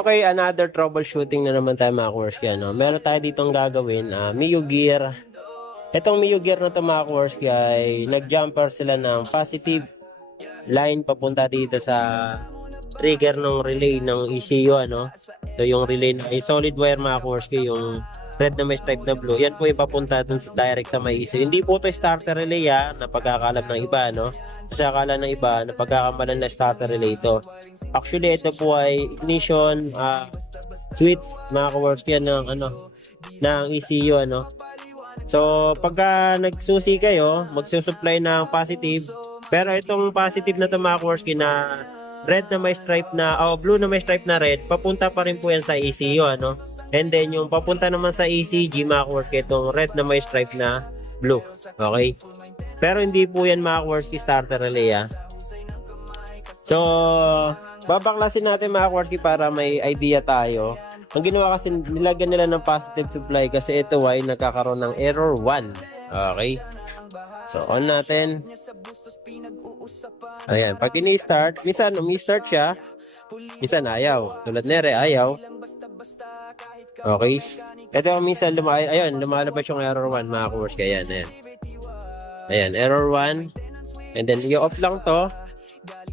Okay, another troubleshooting na naman tayo mga Kuwarski. Meron tayo ditong gagawin, Mio Gear. Itong Mio Gear na ito mga Kuwarski ay nag-jumper sila ng positive line papunta dito sa trigger ng relay ng ECU. So yung relay na solid wire mga Kuwarski, yung red na may stripe na blue, yan po yung papunta dun direct sa may ECU. Hindi po ito starter relay na pagkakalam ng iba, kasi akala ng iba na pagkakamalan na starter relay ito. Actually ito po ay ignition switch mga Kuwarski ng ng ECU. So pagka nagsusi kayo, magsusupply ng positive, pero itong positive na ito mga Kuwarski na red na may stripe na blue na may stripe na red, papunta pa rin po yan sa ECU. And then yung papunta naman sa ECG mga Kuwarski, itong red na may stripe na blue. Okay? Pero hindi po yan mga Kuwarski starter relay. So babaklasin natin mga Kuwarski para may idea tayo. Ang ginawa kasi, nilagyan nila ng positive supply kasi ito ay nagkakaroon ng error 1. Okay? So on natin. Ayan, pag ini-start, minsan umi-start siya, minsan ayaw. Tulad nere, ayaw. Okay? Ito minsan lumalabas yung error 1 mga Kuwarski. Ayan, error 1. And then i-off lang to.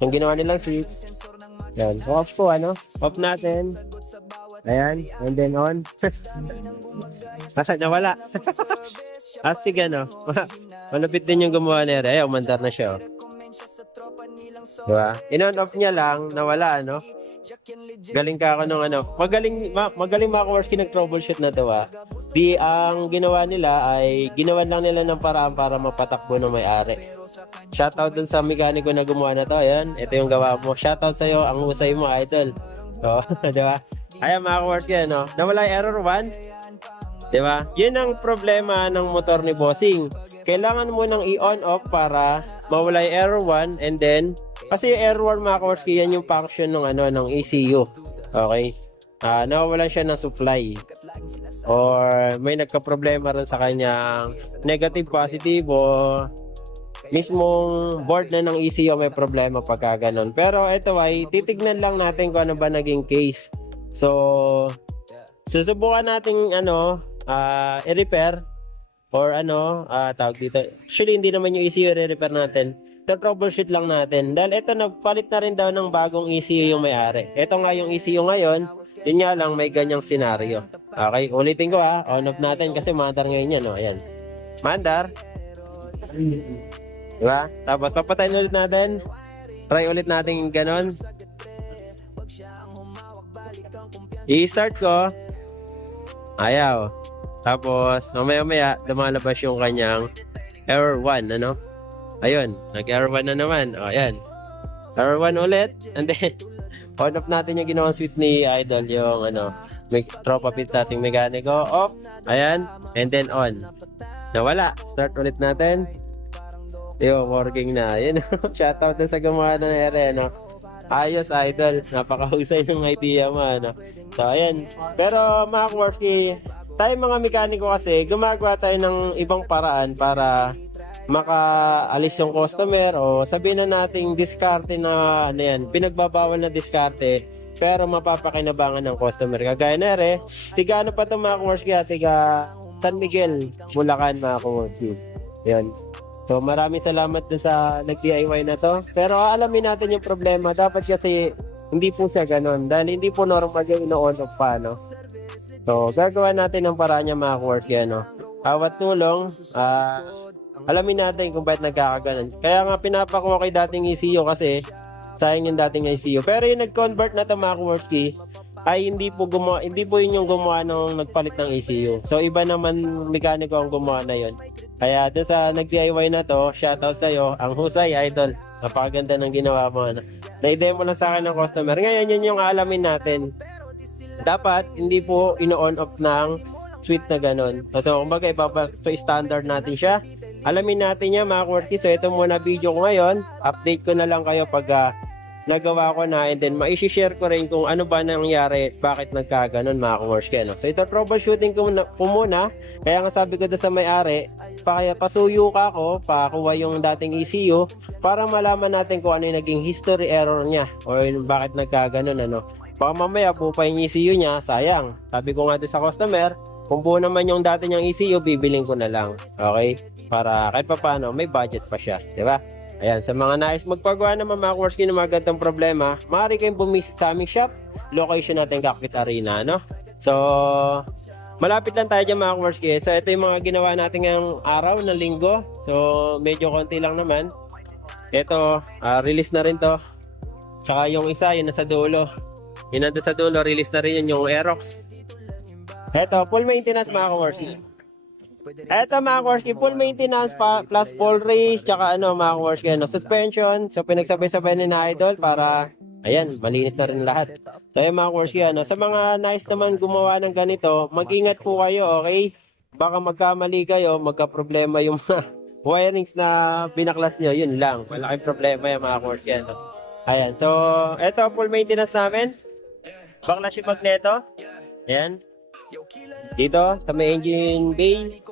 Yung ginawa nilang switch. Ayan, off po off natin. Ayan, and then on. Nasa nawala. Sige malapit din yung gumawa nere. Ay, umandar na siya. Diba? In-on off niya lang, nawala Galing ka ako nung magaling mga Kuwarski nag-troubleshoot na to. Di ang ginawa nila ay ginawan lang nila ng paraan para mapatakbo ng may-ari. Shoutout dun sa mekaniko na gumawa na to. Ayan, ito yung gawa mo. Shoutout sa'yo, ang husay mo, idol. So, diba? Ayan mga Kuwarski, nawala yung error 1. Diba? Yun ang problema ng motor ni Bossing. Kailangan mo nang i-on off para mawala yung error 1, and then kasi yung error 1 mga Kuwarski, yan yung function ng ng ECU. Okay? Nawawalan siya ng supply. Or may nagka-problema rin sa kanyang negative positive o mismong board na ng ECU may problema pagka ganun. Pero ito ay titignan lang natin kung ano ba naging case. So susubukan natin i-repair or tawag dito. Actually hindi naman yung ECU i-repair natin. Troubleshoot lang natin. Dahil ito nagpalit na rin daw ng bagong ECU yung may-ari. Ito nga yung ECU ngayon, yun nga lang may ganyang senaryo. Okay, ulitin ko on off natin kasi mandar ngayon yan. Ayan. Mandar. Diba? Tapos papatayin ulit natin. Try ulit natin ganon. I-start ko. Ayaw. Tapos mamaya lumalabas yung kanyang error 1. Ayun, nag-error 1 na naman. Ayan. Error 1 ulit. And then, on off natin yung ginawang switch ni Idol. Yung may tropa pit nating mekaniko. Off. Ayan. And then on. Nawala. Start ulit natin. Yo, working na. Yun. Shoutout na sa gumawa ng ere. Ayos, Idol. Napakahusay ng idea mo. So, ayan. Pero, mga Kuwarski, tayo mga mekaniko kasi, gumagawa tayo ng ibang paraan para makaalis yung customer o sabihin na nating diskarte na pinagbabawal na diskarte pero mapapakinabangan ng customer. Kagaya na tiga pa ito mga Kuwarski, tiga San Miguel, Bulacan mga Kuwarski. Yun. So maraming salamat dun sa nag-DIY na to. Pero alamin natin yung problema. Dapat kasi hindi po siya ganun. Dahil hindi po normal yung ino-on off pa. So gagawa natin ng paraan niya mga Kuwarski. Bawat tulong, alamin natin kung bakit nagkakaganon. Kaya nga pinapakuha kay dating ECU kasi sayang yung dating ECU. Pero yung nag-convert na ito mga Kuwarski ay hindi po yun yung gumawa nung nagpalit ng ECU. So iba naman mekaniko ang gumawa na yun. Kaya doon sa nag-DIY na to, shoutout sa'yo. Ang husay, Idol. Napakaganda ng ginawa mo. Na-demo lang sa akin ng customer. Ngayon yun yung alamin natin. Dapat hindi po ino-on off ng switch na ganun. So kumbaga so standard natin siya. Alamin natin niya mga Kuwarski. So ito muna video ko ngayon. Update ko na lang kayo pag nagawa ko na, and then ma-share ko rin kung ano ba nangyari, bakit nagkaganon mga Kuwarski. So ito troubleshooting ko muna. Kaya nga sabi ko doon sa may-ari, pasuyo ka ako, pakuha yung dating ECU para malaman natin kung ano yung naging history error niya or bakit nagkaganon. Baka mamaya buo pa yung ECU niya, sayang. Sabi ko nga din sa customer, kung buo naman yung dati niyang ECU, bibiling ko na lang. Okay? Para kahit pa paano, may budget pa siya. Diba? Ayan, sa mga nais magpagawa naman mga Kaworski na mga gantong problema, maaari kayong bumisit sa aming shop. Location natin Cockpit Arena, no? So, malapit lang tayo dyan mga Kaworski. So, ito yung mga ginawa natin ngayong araw ng linggo. So, medyo konti lang naman. Ito, release na rin to. Tsaka yung isa, yun nasa dulo. Yun nandun sa dulo, release na rin yun yung Aerox. Ito, full maintenance mga Kaworski. Ito mga Kaworski, full maintenance pa, plus full race, tsaka ano mga Kaworski, ano, suspension. So pinagsabay-sabay ni na Idol para, ayan, malinis na rin lahat. So yung mga Kaworski, ano, sa mga nice naman gumawa ng ganito, mag-ingat po kayo, okay? Baka magkamali kayo, magka-problema yung wirings na binaklas nyo, yun lang. Malaking problema yung mga Kaworski, ano. Ayan, so ito full maintenance namin. Baklas yung magneto. Ayan. Dito sa may engine bay.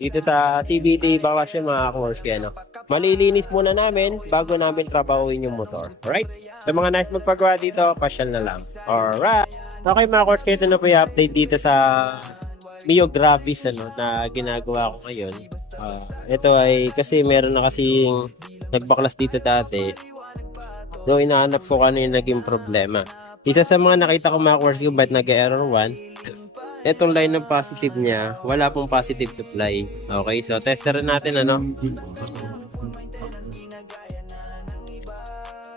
Dito sa TBT baklas yung mga Kaworski, ano. Malilinis muna namin bago namin trabahuin yung motor. Alright? Sa mga nice magpagawa dito, pasyal na lang. Alright. Okay mga Kaworski, ito na po yung update dito sa Mio Gravis, ano, na ginagawa ko ngayon. Ito ay kasi meron na kasing nagbaklas dito dati. So inahanap ko kanina naging problema. Isa sa mga nakita ko mga Kaworski kung ba't nag-error 1, itong line ng positive niya, wala pong positive supply. Okay, so tester natin, ano.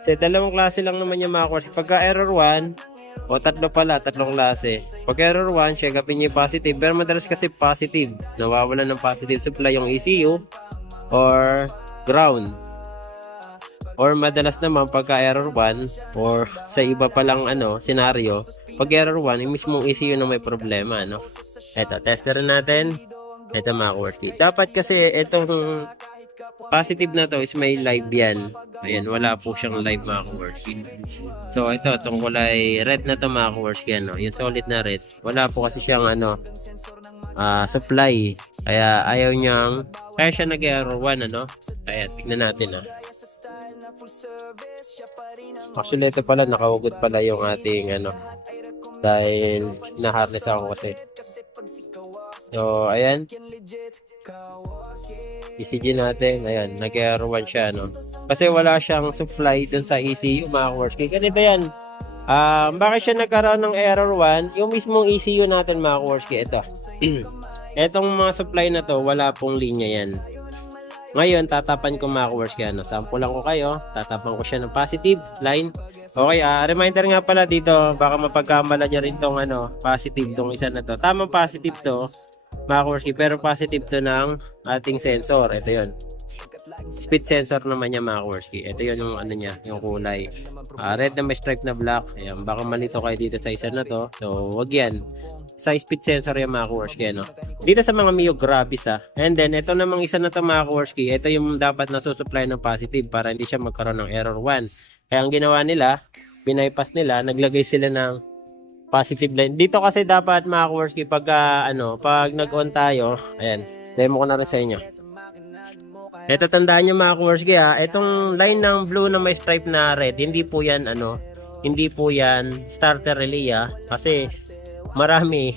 So dalawang klase lang naman yung mga Kaworski. Pagka error 1, o tatlong klase. Pag error 1, check upin niyo yung positive. Pero madalas kasi positive. Nawawalan ng positive supply yung ECU or ground. Or madalas naman pagka error 1 or sa iba pa lang ano, senaryo, pag error 1, yung mismong ECU na may problema, no? Eto, tester natin. Eto mga Kaworski. Dapat kasi itong positive na to is may live yan. Ayan, wala po siyang live mga Kaworski. So ito, itong kulay red na to mga Kaworski, ano, yung solid na red, wala po kasi siyang ano, supply. Kaya ayaw niyang, kaya siya nag-error 1, ano. Ayan, tignan natin, Actually, ito pala, nakahugot pala yung ating ano, dahil na-harness ako kasi. So, ayan. ECG natin, ayan, nag-error 1 siya, no? Kasi wala siyang supply dun sa ECU, mga Kaworski. Ganito yan. Bakit siya nagkaroon ng error 1? Yung mismong ECU natin, mga Kaworski, ito. Etong mga supply na to, wala pong linya yan. Ngayon, tatapan ko mga Kaworski, ano, sampulan ko kayo, tatapan ko siya ng positive line. Okay, reminder nga pala dito, baka mapagkamala niya rin tong ano, positive tong isa na to. Tamang positive to, mga Kaworski, pero positive to ng ating sensor. Ito yon, speed sensor naman niya mga Kaworski. Ito yon yung ano niya, yung kulay. Red na may stripe na black. Ayan, baka malito kayo dito sa isa na to. So, wag yan. Sa speed sensor yung mga Kaworski, ano. Dito sa mga Mio Gravis, And then, ito namang isa na to mga Kaworski. Ito yung dapat nasusupply ng positive para hindi siya magkaroon ng error 1. Kaya ang ginawa nila, binaypass nila, naglagay sila ng positive line. Dito kasi dapat mga Kaworski, pag nag-on tayo, ayan, demo ko na rin sa inyo. Ito, tandaan nyo mga Kaworski, itong line ng blue na may stripe na red, hindi po yan, hindi po yan starter relay, kasi maraming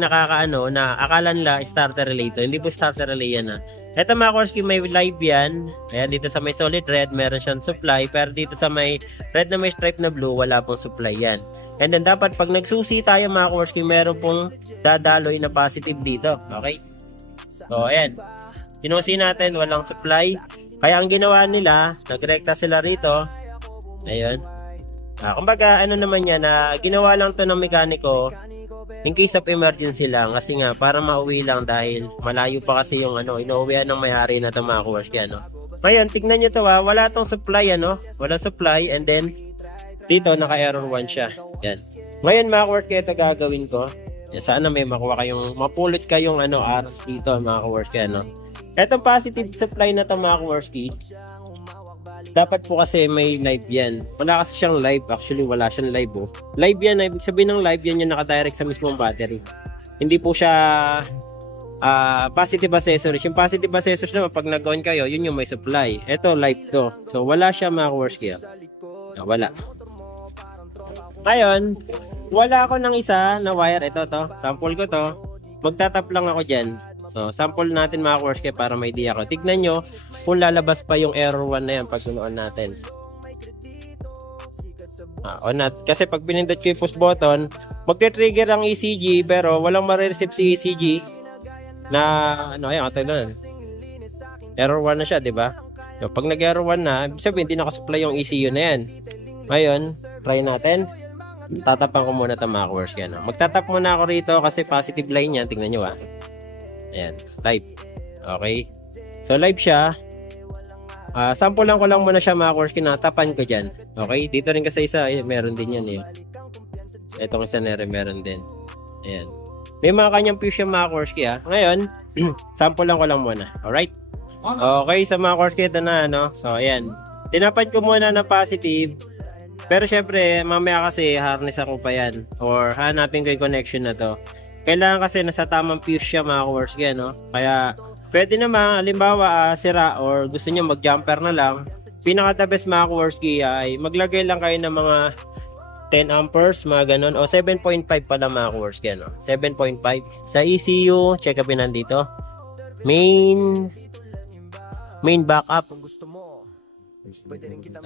nakakaano na akala nila starter relay to. Hindi po starter relay yan, Ito mga Kaworski, may live yan. Ayan, dito sa may solid red, meron siyang supply. Pero dito sa may red na may stripe na blue, wala pong supply yan. And then dapat pag nagsusi tayo mga Kaworski, meron pong dadaloy na positive dito. Okay? So ayan, sinusi natin, walang supply. Kaya ang ginawa nila, nagrekta sila rito. Ayun. Kumbaga, ano naman yan, ginawa lang to ng mekaniko in case of emergency lang. Kasi nga, para mauwi lang dahil malayo pa kasi yung inuuwihan ng may-ari na ito mga Kaworski, Ngayon, tignan nyo to, wala tong supply, Walang supply, and then, dito, naka-error 1 siya. Yan. Ngayon mga Kaworski, ito gagawin ko. Sana may makuha kayong, mapulot kayong aras dito mga Kaworski, Etong positive supply na to mga Kaworski, dapat po kasi may live yan. Wala kasi siyang live. Actually, wala siyang live, Live yan. Ibig sabihin ng live yan yung nakadirect sa mismong battery. Hindi po siya positive accessories. Yung positive accessories naman, pag nag-on kayo, yun yung may supply. Ito, live to. So, wala siya mga Kaworski, Wala. Ngayon, wala ako ng isa na wire. Ito to. Sample ko to. Magtatap lang ako dyan. So, sample natin mga Kaworski para may idea ko. Tignan nyo kung lalabas pa yung error 1 na yan pag sunuan natin. On natin. Kasi pag pinindot ko yung push button, magte-trigger ang ECG pero walang ma-receive si ECG na ano, ayun, katulad. Error 1 na siya, di ba? So, pag nag-error 1 na, ibig sabihin hindi nakasupply yung ECU na yan. Ngayon, try natin. Tatapan ko muna ito mga Kaworski. Ano? Magtatap muna ako rito kasi positive line yan. Tingnan nyo Ayan, live. Okay. So, live siya. Sample lang ko lang muna siya mga Kaworski. Natapan ko dyan. Okay. Dito rin kasi isa. Meron din yan. Itong isa na rin meron din. Ayan. May mga kanyang fuse yung mga Kaworski. Ngayon, sample lang ko lang muna. Alright. Okay. Sa mga Kaworski ito na. So, ayan. Tinapan ko muna na positive. Pero syempre, mamaya kasi harness ako pa yan. Or hanapin ko yung connection na to. Kailangan kasi nasa tamang fuse siya mga Kaworski, Kaya, pwede naman, halimbawa, sira or gusto niyo mag-jumper na lang. Pinaka the best mga Kaworski ay maglagay lang kayo ng mga 10 amperes, mga ganun. O 7.5 pala mga Kaworski, 7.5. Sa ECU, check upin nandito. Main backup.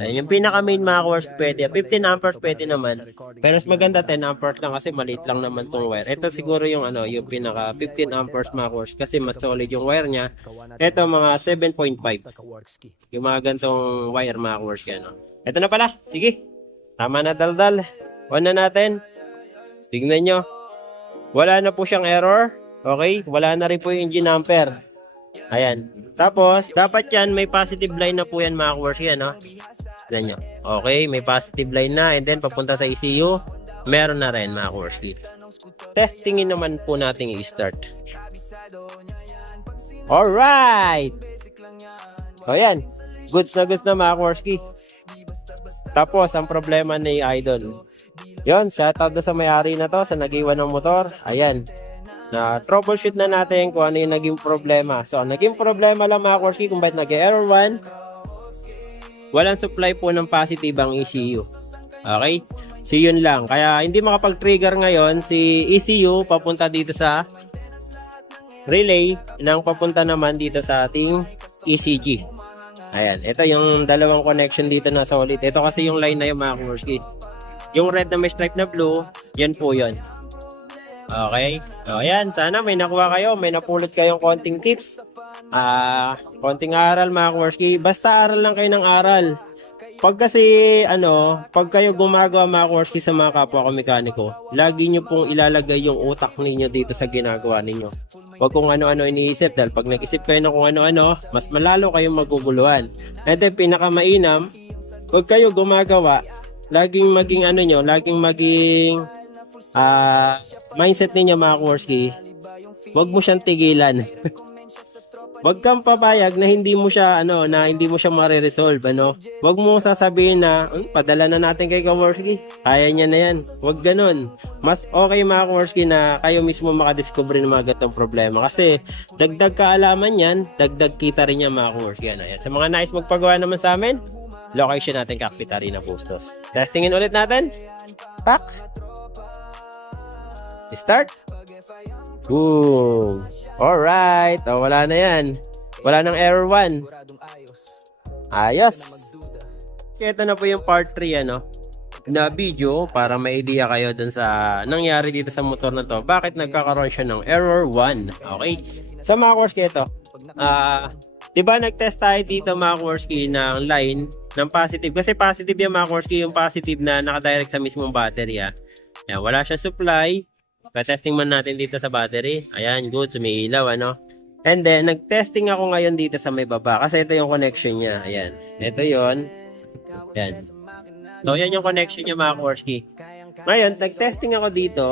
Ayun, yung pinaka main mga Kaworski pwede. 15 amperes pwede naman. Pero mas maganda 10 amperes lang kasi maliit lang naman tong wire. Ito siguro yung yung pinaka 15 amperes mga Kaworski kasi mas solid yung wire niya. Ito mga 7.5. Yung mga gantong wire mga Kaworski, Ito na pala. Sige. Tama na daldal. On na natin. Tingnan nyo. Wala na po siyang error. Okay? Wala na rin po yung engine ampere. Ayan. Tapos, dapat yan, may positive line na po yan mga Kaworski, Tignan nyo. Okay, may positive line na. And then, papunta sa ECU, meron na rin mga Kaworski. Testingin naman po natin i-start. Alright! O yan. Goods na mga Kaworski. Tapos, ang problema ni Idol. Yon, shoutout na sa may-ari na to, sa nag-iwan ng motor. Ayan. Na troubleshoot na natin kung ano yung naging problema. So, naging problema lang mga Kaworski kung bakit nag-error 1. Walang supply po ng positive ang ECU. Okay? So, yun lang. Kaya, hindi makapag-trigger ngayon si ECU papunta dito sa relay nang papunta naman dito sa ating ECG. Ayan. Ito yung dalawang connection dito na solid. Ito kasi yung line na yung mga Kaworski. Yung red na may stripe na blue, yan po yun. Okay. So, ayan. Sana may nakuha kayo. May napulot kayong konting tips. Konting aral mga Kaworski. Basta aral lang kayo ng aral. Pag kasi, pag kayo gumagawa mga Kaworski sa mga kapwa ko mekaniko, lagi nyo pong ilalagay yung utak ninyo dito sa ginagawa ninyo. Huwag kung ano-ano iniisip. Dahil pag nag-isip kayo na kung ano-ano, mas malalo kayong maguguluhan. And then, pinakamainam, pag kayo gumagawa, laging maging laging maging mindset ninyo mga Kaworski, wag mo siyang tigilan. Wag kang papayag na hindi mo siya mare-resolve, Wag mo sasabihin na padala na natin kay Kaworski, kaya niya na yan. Wag ganun. Mas okay mga Kaworski na kayo mismo makadiscover ng mga gatong problema kasi dagdag kaalaman yan, dagdag kita rin yan mga Kaworski. Ayan. Sa mga nais magpagawa naman sa amin, location natin Cockpit Arena Bustos. Testingin ulit natin. Pak. Start. Boom. Alright. Wala na yan. Wala nang error 1. Ayos. Ito na po yung part 3 na video para may idea kayo dun sa nangyari dito sa motor na to. Bakit nagkakaroon siya ng error 1. Okay. Sa mga Kaworski ito. Diba nag-test tayo dito mga Kaworski ng line ng positive. Kasi positive yung mga Kaworski, yung positive na nakadirect sa mismong battery. Ayan, wala siya supply. Pa-testing man natin dito sa battery. Ayan, good. Sumiilaw, And then, nag-testing ako ngayon dito sa may baba. Kasi ito yung connection niya. Ayan. Ito yon. Ayan. So, yan yung connection niya mga Kaworski. Ngayon, nag-testing ako dito.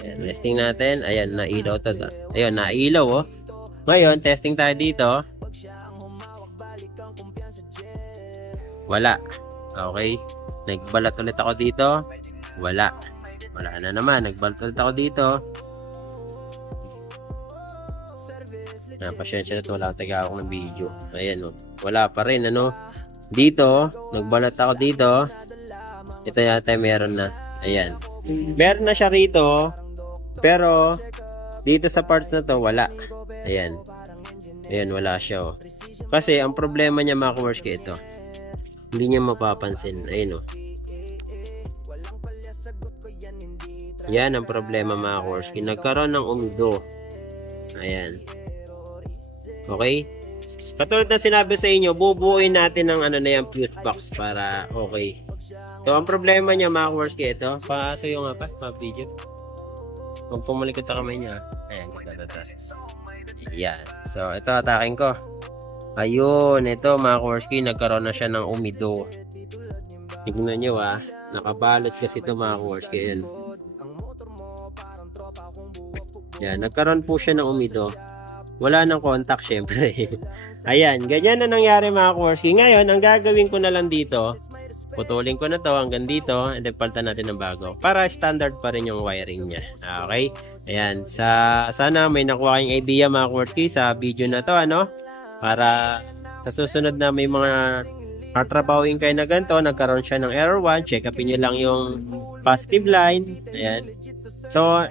Ayan, testing natin. Ayan, nailaw to. Ayan, nailaw, Ngayon, testing tayo dito. Wala. Okay. Nagbalat ulit ako dito. Wala na naman. Nagbalat ulit ako dito. Pasensya na ito. Wala taga ako ng video. Ayan, wala pa rin, Dito, nagbalat ako dito. Ito yata meron na. Ayan. Meron na siya rito. Pero, dito sa parts na to, wala. Ayan. Ayan, wala siya, oh. Kasi, ang problema niya, mga kaworski, ito. Hindi niya mapapansin. Ayun, oh. Yan ang problema, mga kaworski. Nagkaroon ng umido. Ayan. Okay? Katulad na sinabi sa inyo, bubuuin natin ng ano na yan, fuse box para okay. So, ang problema niya, mga kaworski, ito. Paasayo nga pa, video. Kung pumalikot ang kamay niya. Ayan, yan. So, ito, atakin ko. Ayun, ito, mga kaworski, nagkaroon na siya ng umido. Tignan nyo, nakabalot kasi ito, mga kaworski. Ayan. Yan, nagkaroon po siya ng umido. Wala nang contact, syempre. Ayan, ganyan na nangyari, mga kaworski. Ngayon, ang gagawin ko na lang dito, putulin ko na to hanggang dito, and then palitan natin ng bago. Para standard pa rin yung wiring niya. Okay? Ayan, sana may nakuha kayong idea, mga kaworski, sa video na to, ano? Para sa susunod na may mga katrabawin kayo na ganito, nagkaroon siya ng error 1, check upin nyo lang yung positive line. Ayan. So,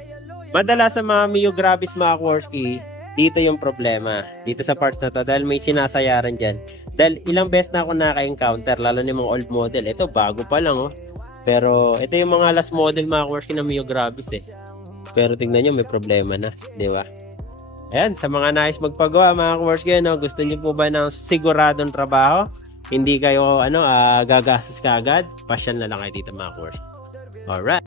madalas sa mga Mio Gravis, mga kaworski, dito yung problema. Dito sa parts na to, dahil may sinasayaran dyan. Dahil ilang beses na ako naka-encounter, lalo na yung mga old model. Ito, bago pa lang, oh. Pero, ito yung mga last model, mga kaworski, na Mio Gravis, eh. Pero tingnan nyo, may problema na. Di ba? Ayan, sa mga nais magpagawa, mga kaworski, no, gusto niyo po ba ng siguradong trabaho? Hindi kayo, gagastos ka agad? Pasyal na lang kayo dito, mga kaworski. Alright.